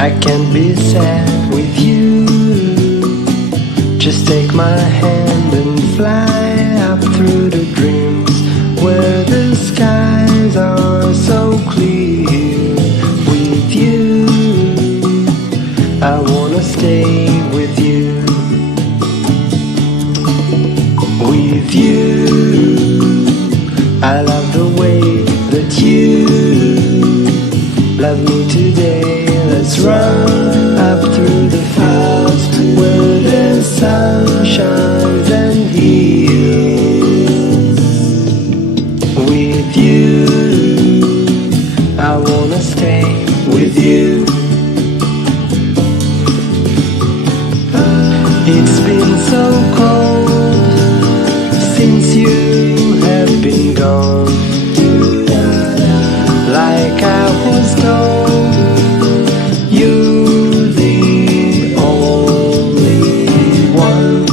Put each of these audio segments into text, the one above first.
I can't be sad with you. Just take my hand and fly up through the dreams where the skies are so clear. With you, I wanna stay with you. With you, I love the way that you love me today. Let's run up through the fields where the sun shines and heals. With you, I wanna stay with you. It's been so cold since you have been gone. Like I was told, you're the only one.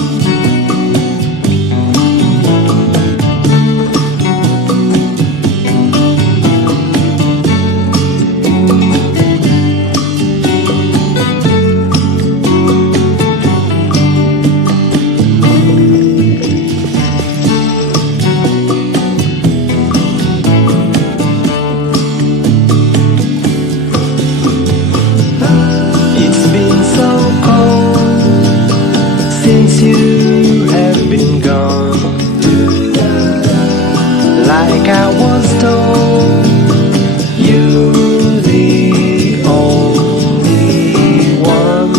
Since you have been gone, like I was told, you're the only one.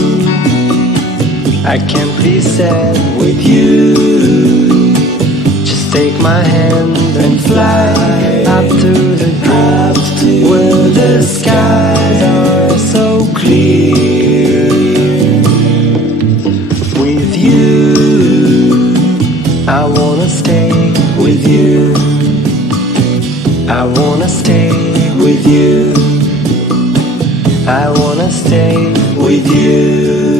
I can't be sad with you. Just take my hand and fly up to the dreams where the skies are so clear. With you, I wanna stay with you. I wanna stay with you. I wanna stay with you.